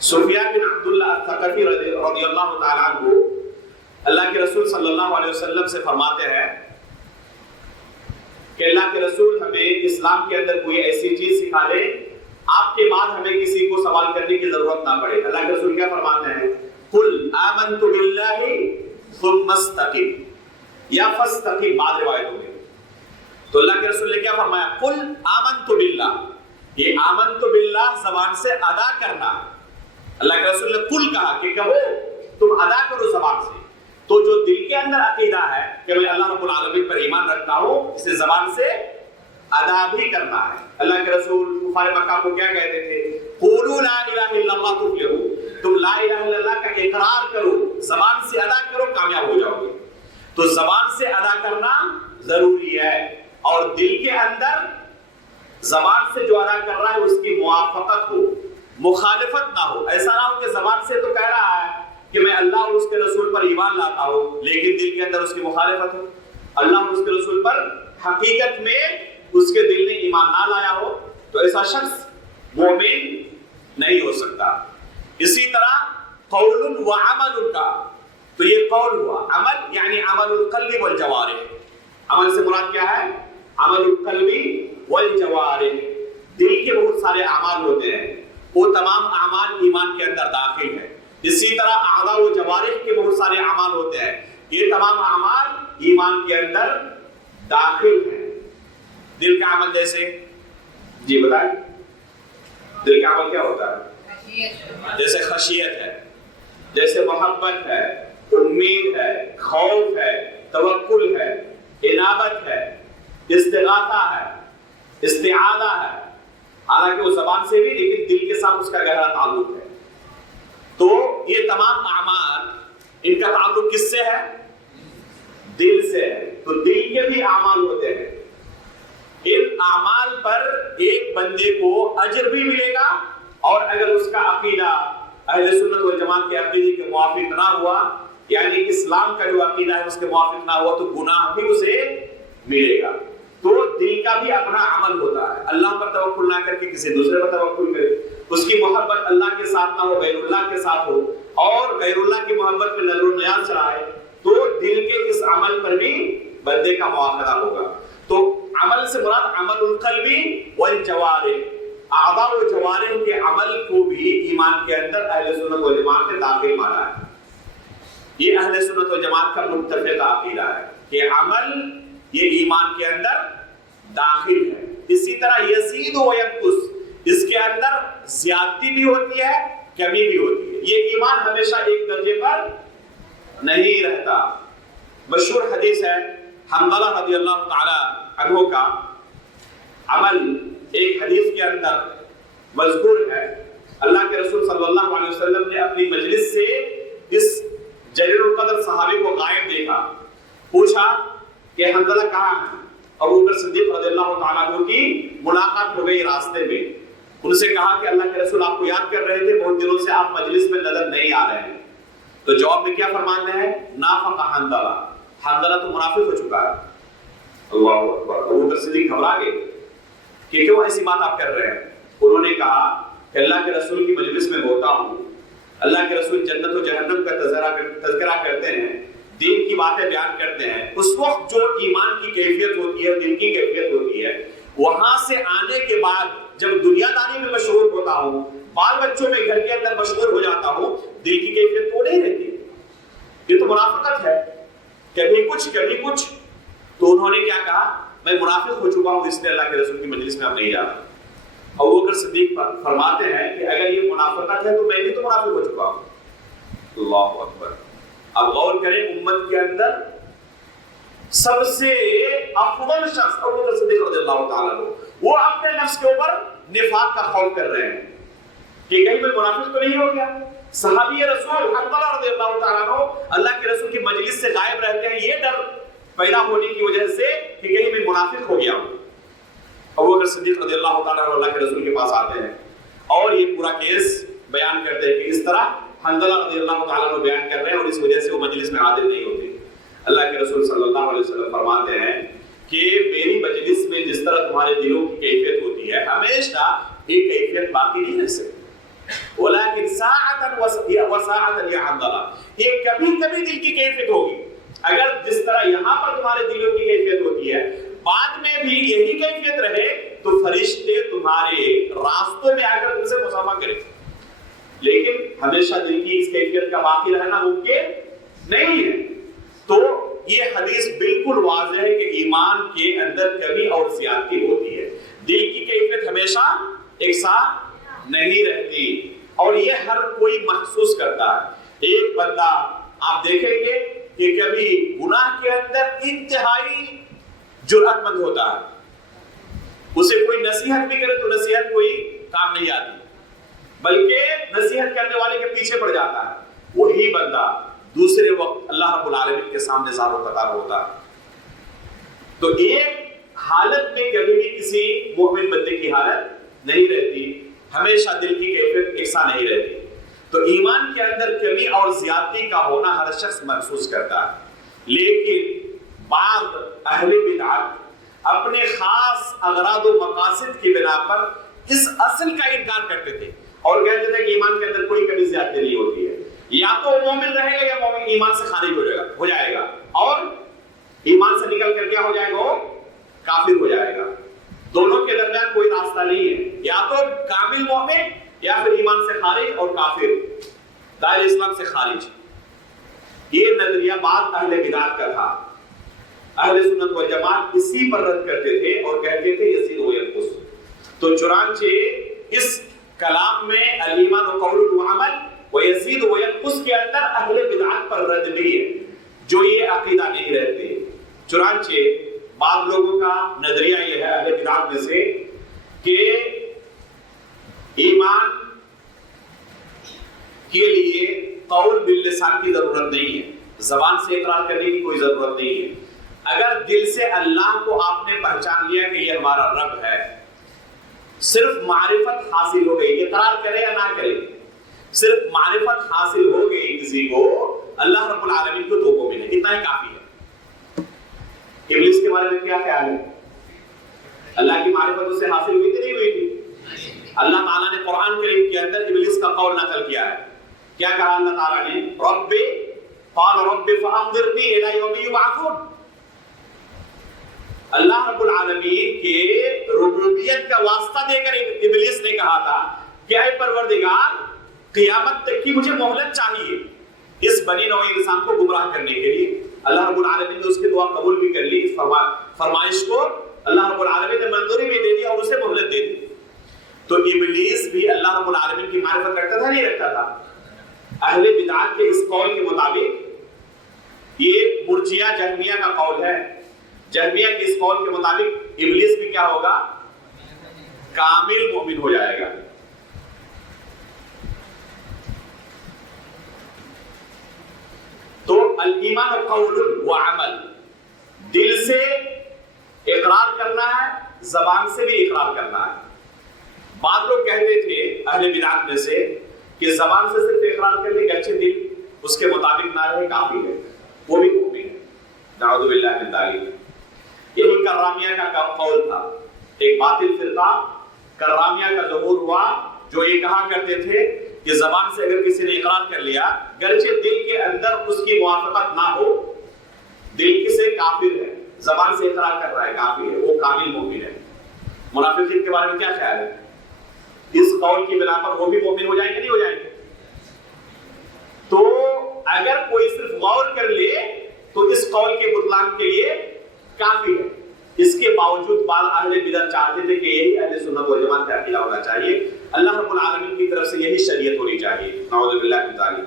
سفیان بن عبداللہ الثقفی رضی اللہ تعالیٰ عنہ اللہ کے رسول صلی اللہ علیہ وسلم سے فرماتے ہیں کہ اللہ کے رسول ہمیں اسلام کے اندر کوئی ایسی چیز سکھا دے آپ کے بعد ہمیں کسی کو سوال کرنے کی ضرورت نہ پڑے۔ اللہ کے رسول کیا فرماتے ہیں؟ قل آمنت باللہ ثم استقم یا فاستقم، بعض روایتوں میں۔ تو اللہ کے رسول نے کیا فرمایا؟ قل آمنت باللہ، یہ آمنت باللہ زبان سے ادا کرنا۔ اللہ کے رسول نے قل کہا کہ کہو، تم ادا کرو زبان سے۔ تو جو دل کے اندر عقیدہ ہے کہ میں اللہ رب العالمین پر ایمان رکھتا ہوں، اسے زبان سے ادا بھی کرنا ہے۔ اللہ کے رسول کفار مکہ کو کیا کہتے تھے؟ قولوا لا الہ الا اللہ تفلحوا، تم لا الہ الا اللہ کا اقرار کرو، زبان سے ادا کرو، کامیاب ہو جاؤ گے۔ تو زبان سے ادا کرنا ضروری ہے، اور دل کے اندر زبان سے جو ادا کر رہا ہے اس کی موافقت ہو، مخالفت نہ ہو۔ ایسا نہ ہو کہ زبان سے تو کہہ رہا ہے کہ میں اللہ اور اس کے رسول پر ایمان لاتا ہوں، لیکن دل کے اندر اس کی مخالفت ہو، اللہ اور اس کے رسول پر حقیقت میں اس کے دل نے ایمان نہ لایا ہو، تو ایسا شخص مومن نہیں ہو سکتا۔ اسی طرح قول و عمل کا، تو یہ قول ہوا، عمل یعنی عمل القلب والجوارح۔ عمل سے مراد کیا ہے؟ عمل القلب والجوارح، دل کے بہت سارے اعمال ہوتے ہیں، وہ تمام اعمال ایمان کے اندر داخل ہیں۔ اسی طرح اعضاء و جوارح کے بہت سارے اعمال ہوتے ہیں، یہ تمام اعمال ایمان کے اندر داخل ہیں۔ دل کا عمل جیسے، جی بتائیں، دل کا عمل کیا ہوتا ہے؟ جیسے خشیت ہے، جیسے محبت ہے، امید ہے، خوف ہے، توکل ہے، انابت ہے، استغاثہ ہے، استعاذہ ہے، حالانکہ وہ زبان سے بھی لیکن دل کے ساتھ اس کا گہرا تعلق ہے۔ تو یہ تمام اعمال ان کا تعلق کس سے ہے؟ دل سے ہے۔ تو دل کے بھی اعمال ہوتے ہیں، ان اعمال پر ایک بندے کو اجر بھی ملے گا، اور اگر اس کا عقیدہ اہل سنت والجماعت کے عقیدے کے موافق نہ ہوا، یعنی اسلام کا جو عقیدہ ہے اس کے موافق نہ ہوا، تو گناہ بھی اسے ملے گا۔ تو دل کا بھی اپنا عمل ہوتا ہے، اللہ پر توکل نہ کر کے کسی دوسرے پر توکل کرے، اس کی محبت اللہ کے ساتھ نہ ہو، غیر اللہ کے ساتھ ہو، اور غیر اللہ کی محبت میں نظر و نیاز چڑھائے، تو دل کے اس عمل پر بھی بندے کا مواخذہ ہوگا۔ تو عمل سے مراد عمل القلب والجوارح، اعضاء و جوارح کے عمل کو بھی ایمان کے اندر اہل سنت و جماعت نے داخل مانا ہے۔ یہ اہل سنت و جماعت کا متفق عقیدہ ہے کہ عمل یہ ایمان کے اندر داخل ہے۔ اسی طرح یزید و ینقص، اس کے اندر زیادتی بھی ہوتی ہے، کمی بھی ہوتی ہے۔ یہ ایمان ہمیشہ ایک درجے پر نہیں رہتا۔ مشہور حدیث ہے حنظلہ رضی اللہ تعالی عنہ کا عمل، ایک حدیث کے اندر مذکور ہے، اللہ کے رسول صلی اللہ علیہ وسلم نے اپنی مجلس سے اس جلیل القدر صحابی کو غائب دیکھا، پوچھا کہ حنظلہ کہاں ہے؟ ابو بکر صدیق رضی اللہ تعالیٰ عنہ کی ملاقات ہو گئی راستے میں، ان سے کہا کہ اللہ کے رسول آپ کو یاد کر رہے تھے، بہت دنوں سے آپ مجلس میں نظر نہیں آ رہے ہیں۔ تو جواب میں کیا فرماتے ہیں؟ نافق حنظلہ، حنظلہ تو منافق ہو چکا ہے۔ اللہ اکبر، ابو بکر صدیق گھبرا گئے کہ کیوں ایسی بات آپ کر رہے ہیں؟ انہوں نے کہا کہ اللہ کے رسول کی مجلس میں ہوتا ہوں، اللہ کے رسول جنت و جہنم کا تذکرہ کرتے ہیں، دین کی باتیں بیان کرتے ہیں، اس وقت جو ایمان کی کیفیت ہوتی ہے، دل کی کیفیت ہوتی ہے، وہاں سے آنے کے بعد جب دنیا داری میں مشغول ہوتا ہوں، بال بچوں میں گھر کے اندر مشغول ہو جاتا ہوں، دل کی کیفیت تو نہیں رہتی. یہ تو منافقت ہے، کبھی کچھ کبھی کچھ. تو انہوں نے کیا کہا؟ میں منافق ہو چکا ہوں، اس لیے اللہ کے رسول کی مجلس میں اب نہیں جاتا. ابوبکر صدیق فرماتے ہیں کہ اگر یہ منافقت ہے تو میں بھی تو منافق ہو چکا ہوں. اللہ اکبر. اب غور کریں، امت کے اندر سب سے افضل شخص ابوبکر صدیق رضی اللہ تعالیٰ عنہ، وہ اپنے نفس کے اوپر نفاق کا خوف کر رہے ہیں کہ کہیں میں منافق تو نہیں ہو گیا. صحابی رسول حنظلہ رضی اللہ تعالیٰ عنہ اللہ کے رسول کی مجلس سے غائب رہتے ہیں، یہ ڈر پیدا ہونے کی وجہ سے کہ کہیں میں منافق ہو گیا ہوں. ابوبکر صدیق رضی اللہ تعالیٰ عنہ اللہ کے رسول کے پاس آتے ہیں اور یہ پورا کیس بیان کرتے ہیں کہ اس طرح حنظلہ رضی اللہ تعالیٰ عنہ بیان کر رہے ہیں اور اس وجہ سے وہ مجلس میں حاضر نہیں ہوتے. اللہ کے رسول صلی اللہ علیہ وسلم فرماتے ہیں کہ میری مجلس میں جس طرح تمہارے دلوں کی کیفیت ہوتی ہے، ہمیشہ یہ کیفیت باقی نہیں رہ سکتی. ولیکن ساعتاً وساعتاً یا حنظلہ، یہ کبھی کبھی دل کی کیفیت ہوگی. اگر جس طرح یہاں پر تمہارے دلوں کی کیفیت ہوتی ہے، بعد میں بھی یہی کیفیت رہے تو فرشتے تمہارے راستوں میں آ کر تم سے مصافحہ کریں. لیکن ہمیشہ دل کی اس کیفیت کا باقی رہنا ممکن نہیں ہے. تو یہ حدیث بالکل واضح ہے کہ ایمان کے اندر کمی اور زیادتی ہوتی ہے. دل کی کیفیت ہمیشہ یکساں نہیں رہتی اور یہ ہر کوئی محسوس کرتا ہے. ایک بندہ آپ دیکھیں گے کہ کبھی گناہ کے اندر انتہائی جرأت مند ہوتا ہے، اسے کوئی نصیحت بھی کرے تو نصیحت کوئی کام نہیں آتی، بلکہ نصیحت کرنے والے کے پیچھے پڑ جاتا ہے. وہی بندہ دوسرے وقت اللہ رب العالمین کے سامنے زار و قطار ہوتا ہے. تو ایک حالت میں کبھی بھی کسی مومن بندے کی حالت نہیں رہتی، ہمیشہ دل کی کیفیت یکساں نہیں رہتی. تو ایمان کے اندر کمی اور زیادتی کا ہونا ہر شخص محسوس کرتا ہے. لیکن بعض اہل بدعت اپنے خاص اغراض و مقاصد کی بنا پر اس اصل کا انکار کرتے تھے اور کہتے تھے کہ ایمان کے اندر کوئی کمی زیادتی نہیں ہوتی ہے. یا تو مومن رہے گا یا مومن ایمان سے خارج ہو جائے گا اور ایمان سے نکل کر کیا ہو جائے گا؟ وہ کافر ہو جائے گا. دونوں کے درمیان کوئی راستہ نہیں ہے، یا تو کامل مومن یا پھر ایمان سے خارج اور کافر، دائرہ اسلام سے خارج. یہ نظریہ بعض اہل بدعت کا تھا. اہل سنت والجماعت اسی پر رد کرتے تھے اور کہتے تھے یزید و ینقص. تو چنانچہ اس کلام میں الایمان قول و عمل و یزید و ینقص کے اندر اہل بدعت پر رد بھی ہے جو یہ عقیدہ نہیں رہتے. چنانچہ بعض لوگوں کا نظریہ یہ ہے اہل بدعت میں سے کہ ایمان کے لیے قول باللسان کی ضرورت نہیں ہے، زبان سے اقرار کرنے کی کوئی ضرورت نہیں ہے. اگر دل سے اللہ کو آپ نے پہچان لیا کہ یہ ہمارا رب ہے، صرف معرفت حاصل ہو گئی، اقرار کرے یا نہ کرے، صرف معرفت حاصل ہو گئی کسی کو اللہ رب العالمین کو تو مومن ہے، اتنا ہی کافی ہے. ابلیس کے بارے میں کیا خیال ہے؟ اللہ کی معرفت اس سے حاصل ہوئی تھی نہیں ہوئی تھی؟ اللہ تعالیٰ نے قرآن کریم کے اندر ابلیس کا قول نقل کیا ہے. کیا کہا اللہ تعالیٰ نے؟ رب قال رب فانظرنی الی یوم یبعثون. اللہ رب العالمین کے ربوبیت کا واسطہ دے کر ابلیس نے کہا تھا کہ اے پروردگار قیامت تک کی مجھے مہلت چاہیے اس بنی نوع انسان کو گمراہ کرنے کے لیے. اللہ رب العالمین نے اس کی دعا قبول بھی کر لی، اس فرمائش کو اللہ رب العالمین نے منظوری بھی دے دی اور اسے مہلت دے دی. تو ابلیس بھی اللہ رب العالمین کی معرفت رکھتا تھا نہیں رکھتا تھا؟ اہل بدعت کے اس قول کے مطابق یہ مرجیہ جہمیہ کا قول ہے. جہمیہ کے اس قول کے مطابق ابلیس بھی کیا ہوگا؟ کامل مومن ہو جائے گا. تو الایمان قول و عمل، دل سے اقرار کرنا ہے، زبان سے بھی اقرار کرنا ہے. بعض لوگ کہتے تھے اہل بدعت میں سے کہ زبان سے صرف اقرار کرنے کے اچھے دل اس کے مطابق نہ رہے کافی ہے، وہ بھی مومن ہے. نعوذ باللہ من ذالک. یہی کرامیہ کا قول تھا. ایک باطل فرقہ کرامیہ کا ظہور ہوا جو یہ کہا کرتے تھے کہ زبان سے اگر کسی نے اقرار کر لیا گرچہ دل کے اندر اس کی موافقت نہ ہو، دل سے کافر ہے، زبان سے اقرار کر رہا ہے کافر ہے، وہ کامل مومن ہے. منافقین کے بارے میں کیا خیال ہے؟ اس قول کی بنا پر وہ بھی مومن ہو جائیں گے نہیں ہو جائیں گے؟ تو اگر کوئی صرف غور کر لے تو اس قول کے بطلان کے لیے کافی ہے. اس کے باوجود بعض اہل بدعت چاہتے تھے کہ یہی اہل سنت والجماعت کا عقیدہ ہونا چاہیے، اللہ رب العالمین کی طرف سے یہی شریعت ہونی چاہیے. نعوذ باللہ من ذالک.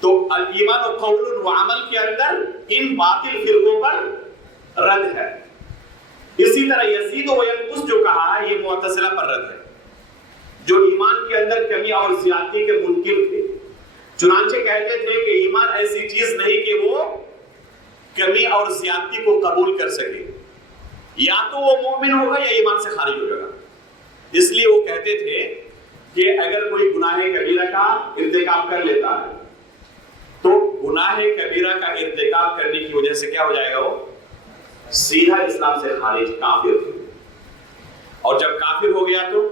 تو ایمان و قول و عمل کے اندر ان باطل فرقوں پر رد ہے. اسی طرح یزید و ینقص جو کہا ہے یہ معتزلہ پر رد ہے، جو ایمان کے اندر کمی اور زیادتی کے منکر تھے. چنانچہ کہتے تھے کہ ایمان ایسی چیز نہیں کہ وہ کمی اور زیادتی کو قبول کر سکے، یا تو وہ مومن ہوگا یا ایمان سے خارج ہو جائے گا. اس لیے وہ کہتے تھے کہ اگر کوئی گناہ کبیرہ کا ارتکاب کر لیتا ہے تو گناہ کبیرہ کا ارتکاب کرنے کی وجہ سے کیا ہو جائے گا؟ وہ سیدھا اسلام سے خارج، کافر. اور جب کافر ہو گیا تو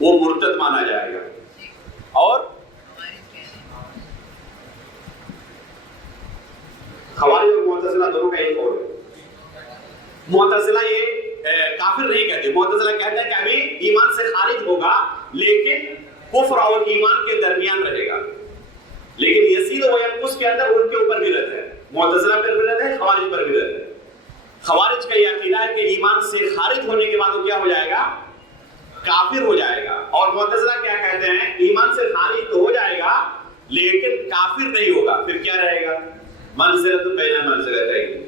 وہ مرتد مانا جائے گا. اور خوارج اور معتزلہ دونوں کا ایک اور ہے. معتزلہ یہ کافر نہیں کہتے، معتزلہ کہتے ہیں کہ ابھی ایمان سے خارج ہوگا لیکن کفر اور ایمان کے درمیان رہے گا. لیکن یزید و ینقص کے اندر ان کے اوپر بھی رد ہے، معتزلہ پر بھی رد ہے، خوارج پر بھی رد ہے. خوارج کا یہ عقیدہ ہے کہ ایمان سے خارج ہونے کے بعد وہ کیا ہو جائے گا؟ کافر ہو جائے گا. اور معتزلہ کیا کہتے ہیں؟ ایمان سے خارج تو ہو جائے گا لیکن کافر نہیں ہوگا. پھر کیا رہے گا؟ منزلۃ بین منزلتین،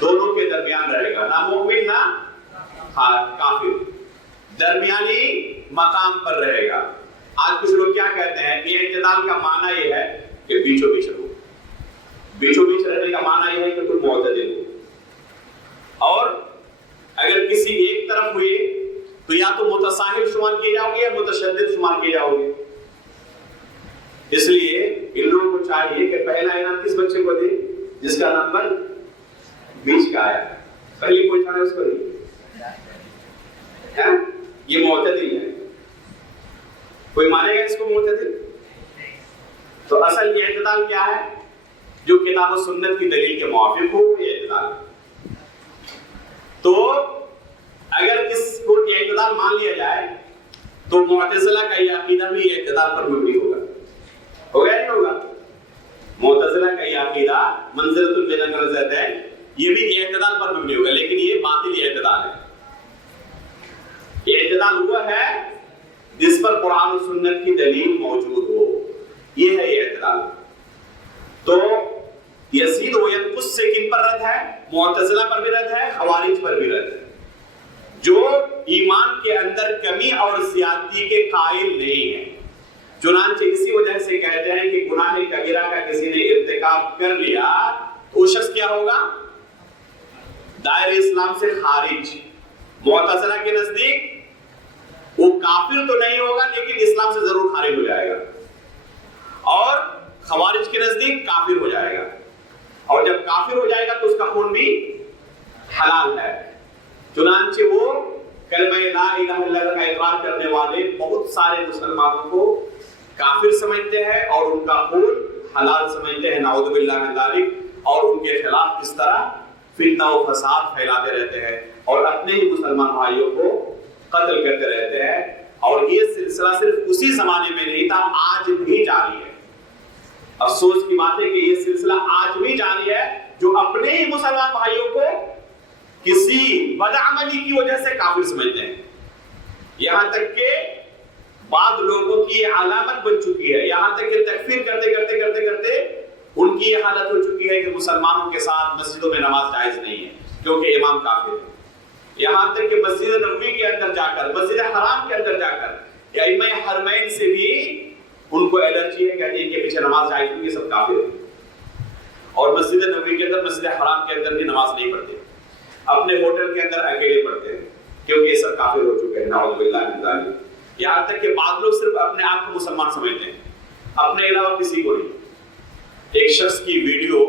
دونوں کے درمیان رہے گا، نہ مومن نہ کافر، درمیانی مقام پر رہے گا. آج کچھ لوگ کیا کہتے ہیں؟ اعتدال کا معنی یہ ہے کہ بیچوں بیچ رہو. بیچوں بیچ رہنے کا معنی یہ ہے کہ تم معتدل ہو. اور اگر کسی ایک طرف ہوئے تو یا تو متساہل شمار کیے جاؤ گے یا متشدد شمار کیے جاؤ گے. اس لیے ان لوگوں کو چاہیے کہ پہلا انعام کس بچے کو دے جس کا نمبر بیچ کا آیا. پہلی پوچھنا ہے اس کو دے. یہ معتدل ہے. کوئی مانے گا اس کو معتدل؟ تو اصل یہ اعتدال کیا ہے؟ جو کتاب و سنت کی دلیل کے موافق ہو یہ اعتدال. تو اگر اس کو اعتدال مان لیا جائے تو معتزلہ کا یہ عقیدہ بھی اعتدال پر مبنی ہوگا. ہوگا نہیں ہوگا؟ معتزلہ کا یہ عقیدہ منزلۃ بین المنزلتین یہ بھی اعتدال پر مبنی ہوگا، لیکن یہ باطل اعتدال ہے. اعتدال ہوا ہے جس پر قرآن و سنت کی دلیل موجود ہو، یہ ہے اعتدال. تو یزید و ینقص سے کن پر رد ہے؟ معتزلہ پر بھی رد ہے، خوارج پر بھی رد ہے، جو ایمان کے اندر کمی اور زیادتی کے قائل نہیں ہیں. چنانچہ اسی وجہ سے کہتے ہیں کہ گناہ کبیرہ کا کسی نے ارتکاب کر لیا تو وہ شخص کیا ہوگا؟ دائرہ اسلام سے خارج. معتزلہ کے نزدیک وہ کافر تو نہیں ہوگا لیکن اسلام سے ضرور خارج ہو جائے گا، اور خوارج کے نزدیک کافر ہو جائے گا. اور جب کافر ہو جائے گا تو اس کا خون بھی حلال ہے. چنانچہ وہ کلمہ لا الہ الا اللہ کا اقرار کرنے والے بہت سارے مسلمانوں کو کافر سمجھتے ہیں اور ان کا خون حلال سمجھتے ہیں. نعوذ باللہ من ذالک. اور ان کے خلاف اس طرح فتنہ و فساد پھیلاتے رہتے ہیں اور اپنے ہی مسلمان بھائیوں کو قتل کرتے رہتے ہیں. اور یہ سلسلہ صرف اسی زمانے میں نہیں تھا، آج بھی جاری ہے. افسوس کی بات ہے کہ یہ سلسلہ آج بھی جاری ہے، جو اپنے ہی مسلمان بھائیوں کو کسی بدعملی کی وجہ سے کافر سمجھتے ہیں. یہاں تک کہ بعض لوگوں کی علامت بن چکی ہے، یہاں تک کہ تکفیر کرتے کرتے کرتے کرتے ان کی یہ حالت ہو چکی ہے کہ مسلمانوں کے ساتھ مسجدوں میں نماز جائز نہیں ہے کیونکہ امام کافر ہے. یہاں تک کہ مسجد نبوی کے اندر جا کر، مسجد حرام کے اندر جا کر ائمہ حرمین سے بھی ان کو الرجی ہے، کہتے ہیں کہ پیچھے نماز جائز نہیں، یہ سب کافر ہے. اور مسجد نبوی کے اندر، مسجد حرام کے اندر بھی نماز نہیں پڑھتے، اپنے ہوٹل کے اندر اکیلے پڑھتے ہیں کیونکہ یہ سب کافر ہو چکے ہیں. نعوذ باللہ من ذالک. یہاں تک کہ بعض لوگ صرف اپنے آپ کو مسلمان سمجھتے ہیں، اپنے علاوہ کسی کو نہیں. ایک شخص کی ویڈیو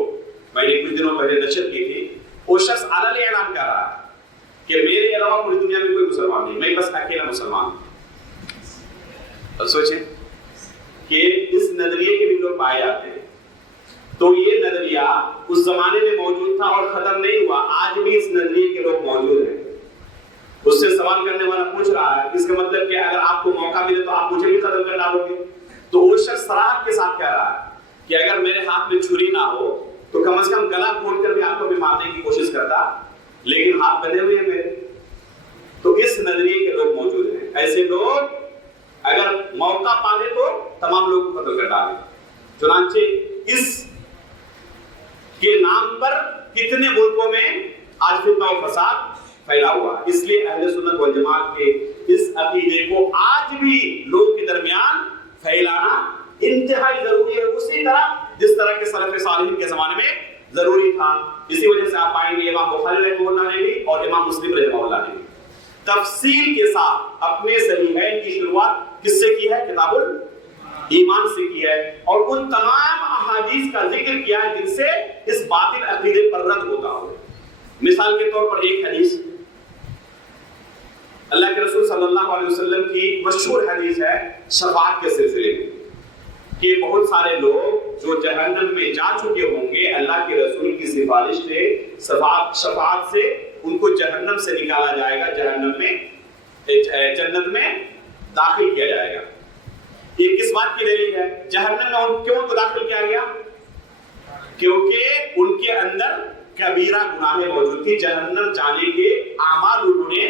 میں نے کچھ دنوں پہلے نشر کی تھی. وہ شخص علن اعلان کر رہا ہے کہ میرے علاوہ پوری دنیا میں کوئی مسلمان نہیں، میں بس اکیلا مسلمان ہوں. اب سوچیں کہ اس نظریے کے بھی لوگ پائے جاتے ہیں. تو یہ نظریہ اس زمانے میں موجود تھا اور ختم نہیں ہوا, آج بھی اس نظریے کے لوگ موجود ہیں. اس سے سوال کرنے والا پوچھ رہا ہے اس کا مطلب کہ اگر آپ کو موقع ملے تو آپ مجھے بھی قتل کر ڈالو گے. تو وہ شخص صراحت کے ساتھ کہہ رہا ہے کہ اگر میرے ہاتھ میں چھری نہ ہو تو کم از کم گلا گھونٹ کر بھی آپ کو بھی مارنے کی کوشش کرتا, لیکن ہاتھ بندھے ہوئے ہیں میرے. تو اس نظریے کے لوگ موجود ہیں. ایسے لوگ اگر موقع پالے تو تمام لوگ کو قتل کر ڈالیں. چنانچہ اس کے نام پر کتنے ملکوں میں آج فتنہ و فساد پھیلا ہوا. اس لیے اہل سنت والجماعت کے اس عقیدے کو آج بھی لوگوں کے درمیان پھیلانا انتہائی ضروری ہے, اسی طرح جس طرح کے سلف صالحین کے زمانے میں ضروری تھا. اسی وجہ سے آپ پائیں گے امام بخاری رحمہ اللہ نے بھی اور امام مسلم رحمہ اللہ نے بھی تفصیل کے ساتھ اپنے صحیحین کی شروعات کس سے کی ہے؟ کتاب الایمان سے کی ہے, اور ان تمام احادیث کا ذکر کیا ہے جن سے اس باطل عقیدے پر رد ہوتا ہو. مثال کے طور پر ایک حدیث اللہ کے رسول صلی اللہ علیہ وسلم کی مشہور حدیث ہے شفاعت کے سلسلے میں, کہ بہت سارے لوگ جو جہنم میں جا چکے ہوں گے اللہ کے رسول کی سفارش سے شفاعت سے ان کو جہنم سے نکالا جائے گا, جہنم میں جنت میں داخل کیا جائے گا. یہ کس بات کی دلیل ہے؟ جہنم میں ان کیوں تو داخل کیا گیا؟ کیونکہ ان کے اندر کبیرہ گناہیں موجود تھی, جہنم جانے کے اعمال انہوں نے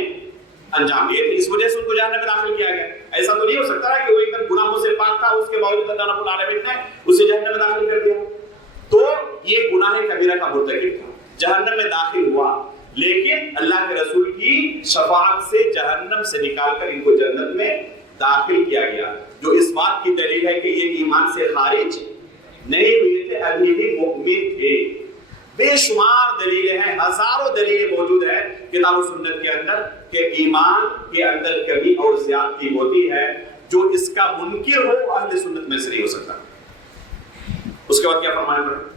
انجام دیے تھے, اس وجہ سے ان کو جہنم میں داخل کیا گیا. ایسا تو نہیں ہو سکتا ہے کہ وہ ایک دم گناہوں سے پاک تھا, اس کے باوجود اللہ رب العالمین نے اسے جہنم میں داخل کر دیا. تو یہ گناہ کبیرہ کا مرتکب تھا, جہنم میں داخل ہوا, لیکن اللہ کے رسول کی شفاعت سے جہنم سے نکال کر ان کو جنت میں داخل کیا گیا, جو اس بات کی دلیل ہے کہ یہ ایمان سے خارج نہیں ہوئے تھے, ابھی بھی مؤمن تھے. بے شمار دلیلیں ہیں, ہزاروں دلیلیں موجود ہیں کتاب و سنت کے اندر کہ ایمان کے اندر کمی اور زیادتی ہوتی ہے. جو اس کا منکر ہو اہل سنت میں سے نہیں ہو سکتا. اس کے بعد کیا فرمانے پڑے؟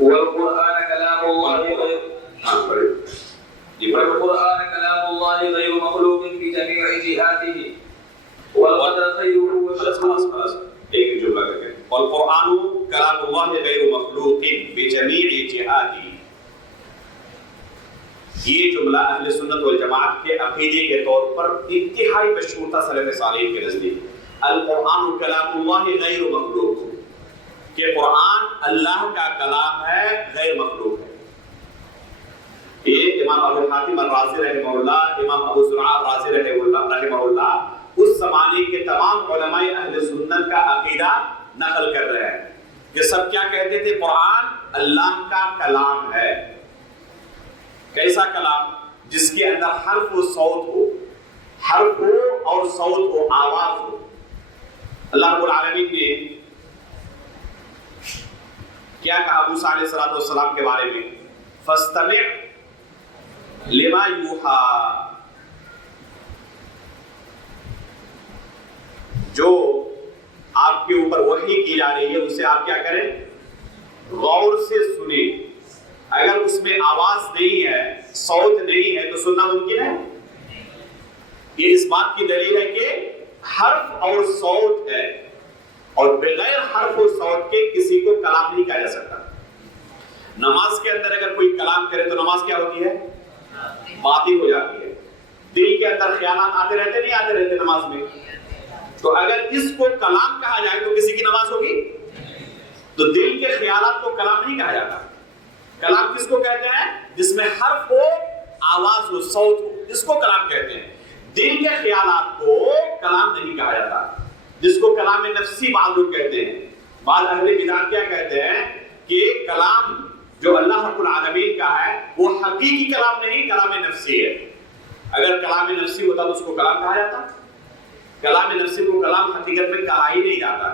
والقرآن كلام الله غير مخلوق في جميع جهاته والقدر خيره وشره. ایک جملہ کر کے والقرآن کلام اللہ غیر مخلوق بجمیع جہاته. یہ جملہ اہل سنت والجماعت کے عقیدے کے طور پر انتہائی مشہور تھا سلف صالحین کے نزدیک. القرآن کلام اللہ غیر مخلوق, کہ قرآن اللہ کا کلام ہے, غیر مخلوق ہے. یہ امام ابو حاتم الرازی رحمہ اللہ, امام ابو زرع الرازی رحمہ اللہ اس زمانے کے تمام علماء اہل سنت کا عقیدہ نقل کر رہے ہیں کہ سب کیا کہتے تھے؟ قرآن اللہ کا کلام ہے. کیسا کلام؟ جس کے اندر حرف و صوت ہو, حرف ہو اور صوت ہو, آواز ہو. اللہ رب العالمین نے کیا کہا موسیٰ علیہ السلام کے بارے میں؟ فَاسْتَمِعْ لِمَا يُوحَىٰ. جو آپ کے اوپر وحی کی جا رہی ہے اسے آپ کیا کریں؟ غور سے سنیں. اگر اس میں آواز نہیں ہے, صوت نہیں ہے تو سننا ممکن ہے. یہ اس بات کی دلیل ہے کہ حرف اور صوت ہے, اور بغیر حرف و صوت کے کسی کو کلام نہیں کہا جا سکتا. نماز کے اندر اگر کوئی کلام کرے تو نماز کیا ہوتی ہے؟ باطل ہو جاتی ہے. دل کے اندر خیالات آتے رہتے نہیں آتے رہتے نماز میں, تو اگر اس کو کلام کہا جائے تو کسی کی نماز ہوگی؟ تو دل کے خیالات کو کلام نہیں کہا جاتا. کلام کس کو کہتے ہیں؟ جس میں حرف ہو, آواز ہو, صوت ہو, اس کو کلام کہتے ہیں. دل کے خیالات کو کلام نہیں کہا جاتا, جس کو کلام نفسی بعض لوگ کہتے ہیں. بعض اہل بدعت کیا کہتے ہیں کہ کلام جو اللہ رب العالمین کا ہے وہ حقیقی کلام نہیں, کلام نفسی ہے. اگر کلام نفسی ہوتا تو اس کو کلام کہا جاتا. کلام نفسی کو کلام حقیقت میں کہا ہی نہیں جاتا.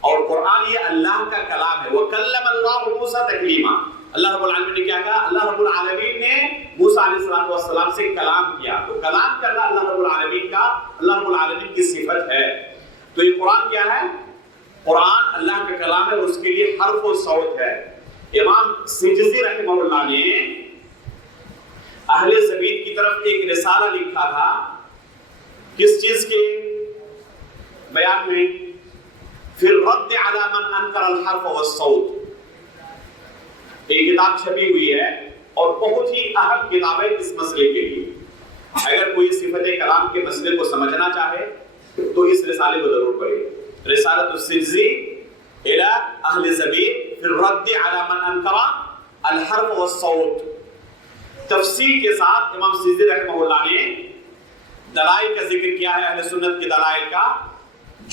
اور قرآن یہ اللہ کا کلام ہے. وَكَلَّمَ اللَّهُ مُوسَىٰ تَكْلِيمًا. اللہ رب العالمین نے کیا کہا؟ اللہ رب العالمین نے موسیٰ علیہ السلام سے کلام کیا. تو کلام کرنا اللہ رب العالمین کا, اللہ رب العالمین کی صفت ہے. تو یہ قرآن کیا ہے؟ قرآن اللہ کا کلام ہے, اور اس کے لیے حرف و صوت ہے. امام سجزی رحمہ اللہ نے اہل زبید کی طرف ایک رسالہ لکھا تھا کس چیز کے بیان میں؟ پھر رد علی من انکر الحرف والصوت، ایک کتاب چھپی ہوئی ہے اور بہت ہی اہم کتاب ہے اس مسئلے کے لیے. اگر کوئی صفت کلام کے مسئلے کو سمجھنا چاہے تو اس رسالے کو ضرور پڑھے، رسالۃ السجزی الی اہل زبیر فی الرد علی من انکر الحرف والصوت. تفصیل کے ساتھ امام سجزی رحمہ اللہ نے دلائل کا ذکر کیا ہے، اہل سنت کے دلائل کا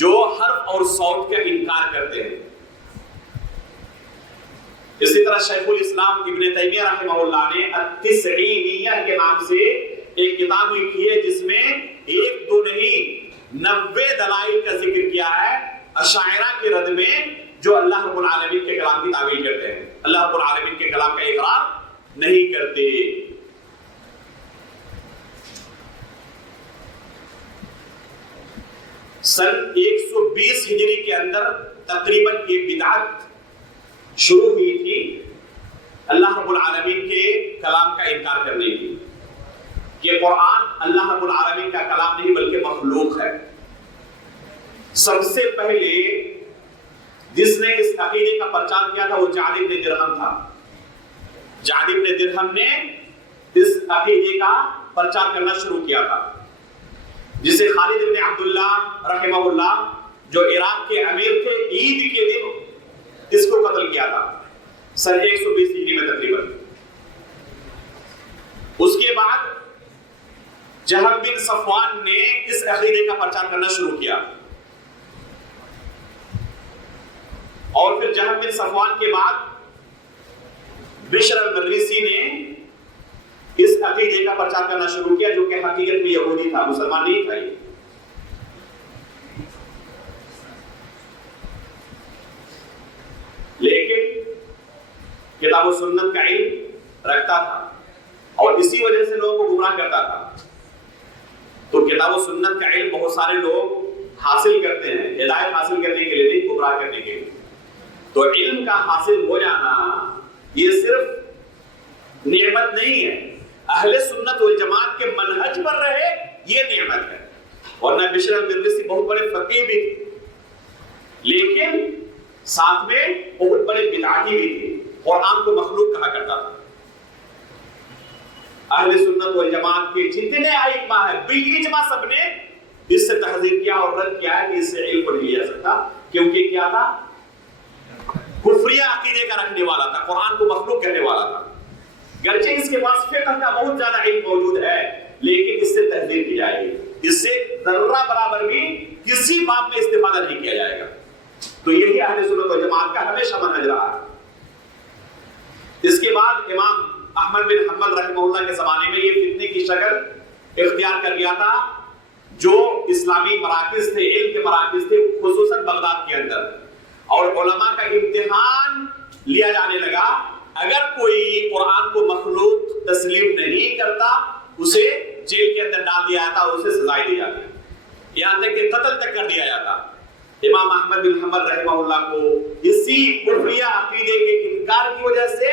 جو حرف اور صوت کا انکار کرتے ہیں. اسی طرح شیخ الاسلام ابن تیمیہ رحمہ اللہ نے التسعینیہ کے نام سے ایک کتاب لکھی ہے جس میں 1 2 نہیں 90 دلائل کا ذکر کیا ہے اشاعرہ کے رد میں جو اللہ رب العالمین کے کلام کی تعویل کرتے ہیں، اللہ رب العالمین کے کلام کا اقرار نہیں کرتے. سن 120 ہجری کے اندر تقریباً یہ بدعت شروع ہوئی تھی اللہ رب العالمین کے کلام کا انکار کرنے کی، کہ قرآن اللہ رب العالمین کا کلام نہیں بلکہ مخلوق ہے. سب سے پہلے جس نے اس عقیدے کا پرچار کیا تھا وہ جعد بن درہم تھا. جعد بن درہم نے اس عقیدے کا پرچار کرنا شروع کیا تھا، جسے خالد بن عبداللہ رحمہ اللہ جو عراق کے امیر تھے عید کے دن اس کو قتل کیا تھا سن 120 ہجری میں تقریباً. اس کے بعد جہم بن صفوان نے اس عقیدے کا پرچار کرنا شروع کیا، اور پھر جہم بن صفوان کے بعد بشر المریسی نے اس عقیدے کا پرچار کرنا شروع کیا جو کہ حقیقت میں یہودی تھا، مسلمان نہیں تھا. یہ لیکن کتاب و سنت کا علم رکھتا تھا اور اسی وجہ سے لوگوں کو گمراہ کرتا تھا. تو کتاب و سنت کا علم بہت سارے لوگ حاصل کرتے ہیں ہدایت حاصل کرنے کے لیے نہیں، گمراہ کرنے کے لیے. تو علم کا حاصل ہو جانا یہ صرف نعمت نہیں ہے، اہل سنت والجماعت کے منہج پر رہے یہ نعمت ہے. ورنہ بشر المریسی بہت بڑے فقیہ بھی تھے لیکن ساتھ میں بہت بڑے بدعتی بھی تھے، قرآن کو مخلوق کہا کرتا تھا. اہل سنت والجماعت کے جتنے ائمہ ہیں بالاجماع سب نے اس سے تحذیر کیا اور رد کیا ہے کہ اس سے علم کو نہیں لیا سکتا، کیونکہ کیا تھا؟ کفریہ عقیدے کا رکھنے والا تھا، قرآن کو مخلوق کہنے والا تھا. گرچہ اس کے پاس فقہ کا بہت زیادہ علم موجود ہے لیکن اس سے تحذیر کی جائے گی، اس سے ذرہ برابر بھی کسی باب میں استفادہ نہیں کیا جائے گا. تو یہی اہل سنت والجماعت کا ہمیشہ منہج رہا ہے. اس کے بعد امام احمد بن حنبل رحمہ اللہ کے زمانے میں یہ فتنے کی شکل اختیار کر گیا تھا. جو اسلامی مراکز تھے، علم کے مراکز تھے خصوصاً بغداد کے اندر، اور علماء کا امتحان لیا جانے لگا. اگر کوئی قرآن کو مخلوق تسلیم نہیں کرتا اسے جیل کے اندر ڈال دیا جاتا، اسے سزائیں دی جاتی، یہاں تک کہ قتل تک کر دیا جاتا. امام احمد بن حنبل رحمہ اللہ کو اسی کفریہ عقیدے کے انکار کی وجہ سے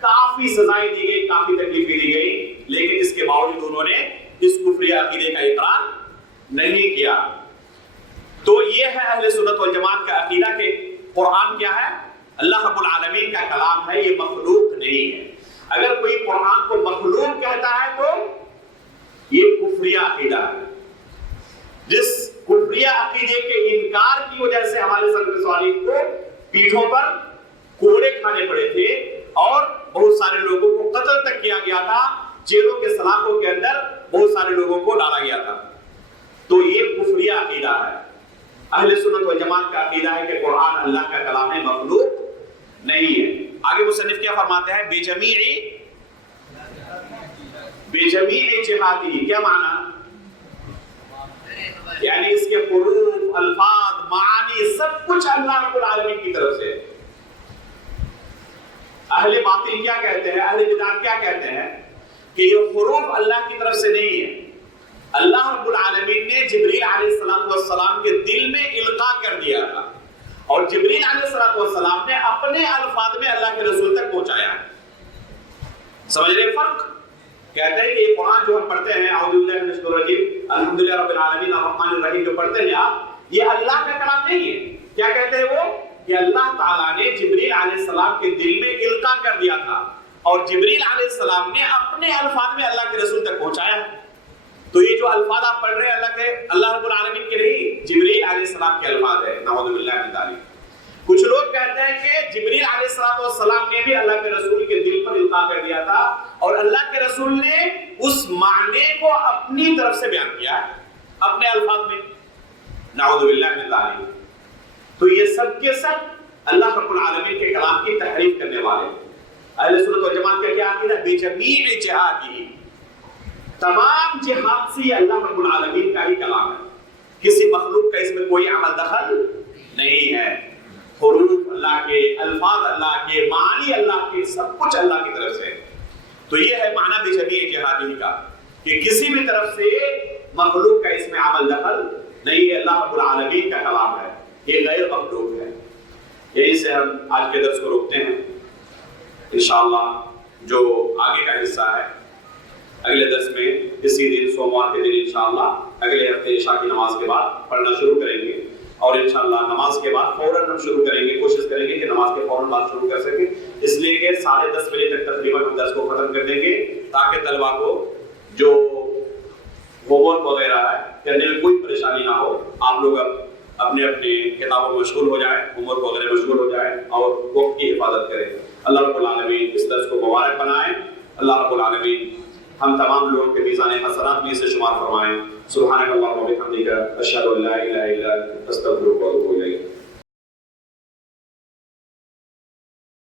کافی سزائیں دی گئی، کافی تکلیفیں دی گئی، لیکن اس کے باوجود انہوں نے اس کفریہ عقیدے کا اقرار نہیں کیا. تو یہ ہے اہل سنت والجماعت کا عقیدہ کہ قرآن کیا ہے؟ اللہ رب العالمین کا کلام ہے، یہ مخلوق نہیں ہے. اگر کوئی قرآن کو مخلوق کہتا ہے تو یہ کفریہ عقیدہ ہے. جس کفریہ عقیدے کے انکار کی وجہ سے ہمارے سلف صالحین کو پیٹھوں پر کوڑے کھانے پڑے تھے اور بہت سارے لوگوں کو قتل تک کیا گیا تھا، جیلوں کے سلاخوں کے اندر بہت سارے لوگوں کو ڈالا گیا تھا. تو یہ کفریہ عقیدہ ہے. اہل سنت والجماعت کا عقیدہ ہے کہ قرآن اللہ کا کلام ہے، مخلوق نہیں ہے. آگے مصنف کیا فرماتے ہیں؟ بجمیع جہاتی. کیا معنی؟ یعنی اس کے حروف، الفاظ، معانی سب کچھ اللہ رب العالمین کی طرف سے. اہل باطل کیا کہتے ہیں، اہل بدعت کیا کہتے ہیں کہ یہ حروف اللہ کی طرف سے نہیں ہے، اللہ رب العالمین نے جبریل علیہ السلام کے دل میں القاء کر دیا تھا اور جبریل علیہ السلام نے اپنے الفاظ میں اللہ کے رسول تک پہنچایا. سمجھ رہے فرق؟ کہتے ہیں کہ یہ قرآن جو ہم پڑھتے ہیں اعوذ باللہ من الشیطان الرجیم الحمدللہ رب العالمین الرحمن الرحیم جو پڑھتے ہیں آپ، یہ اللہ کا کلام نہیں ہے۔ کیا کہتے ہیں وہ؟ کہ اللہ تعالیٰ نے جبریل علیہ السلام کے دل میں القاء کر دیا تھا اور جبریل علیہ السلام نے اپنے الفاظ میں اللہ کے رسول تک پہنچایا۔ تو یہ جو الفاظ آپ پڑھ رہے ہیں اللہ رب العالمین کے نہیں، جبریل علیہ السلام کے الفاظ ہے، نعوذ باللہ من ذالک۔ کچھ لوگ کہتے ہیں کہ جبریل علیہ السلام نے بھی اللہ کے رسول کے دل پر القاء کر دیا تھا اور اللہ کے رسول نے اس معنی کو اپنی طرف سے بیان کیا ہے اپنے الفاظ میں، نعوذ باللہ من ذالک۔ تو یہ سب کے سب اللہ رب العالمین کے کلام کی تحریف کرنے والے ہیں۔ اہل سنت والجماعت کا کیا عقیدہ ہے؟ بجمیع جہاتہ، تمام جہاد سے یہ اللہ رب العالمین کا ہی کلام ہے، کسی مخلوق کا اس میں کوئی عمل دخل نہیں ہے۔ حروف اللہ کے، الفاظ اللہ کے، معانی اللہ کے، سب کچھ اللہ کی طرف سے۔ تو یہ ہے معنی بجمیع جہاتہ کا، کہ کسی بھی طرف سے مخلوق کا اس میں عمل دخل نہیں ہے، اللہ رب العالمین کا کلام ہے، یہ غیر مخلوق ہے۔ یہی سے ہم آج کے درس کو روکتے ہیں۔ انشاءاللہ جو آگے کا حصہ ہے اگلے درس میں اسی دن سوموار کے دن انشاءاللہ اگلے ہفتے عشاء کی نماز کے بعد پڑھنا شروع کریں گے، اور انشاءاللہ نماز کے بعد فوراً ہم شروع کریں گے، کوشش کریں گے کہ نماز کے فوراً بعد شروع کر سکیں، اس لیے کہ 10:30 بجے تک تقریباً ہم درس کو ختم کر دیں گے تاکہ طلبہ کو جو ہوم ورک وغیرہ ہے کرنے میں کوئی پریشانی نہ ہو۔ آپ لوگ اب اپنے اپنے کتابوں میں مشغول ہو جائیں، ہوم ورک وغیرہ مشغول ہو جائیں اور وقت کی حفاظت کریں۔ اللہ رب العالمین اس درس کو مبارک بنائیں۔ اللہ رب العالمین ہم تمام لوگوں کے میزان حسنات میں سے شمار فرمائیں۔ سبحانک اللہم و بحمدک، اشہد ان لا الہ الا انت، استغفرک و اتوب الیک۔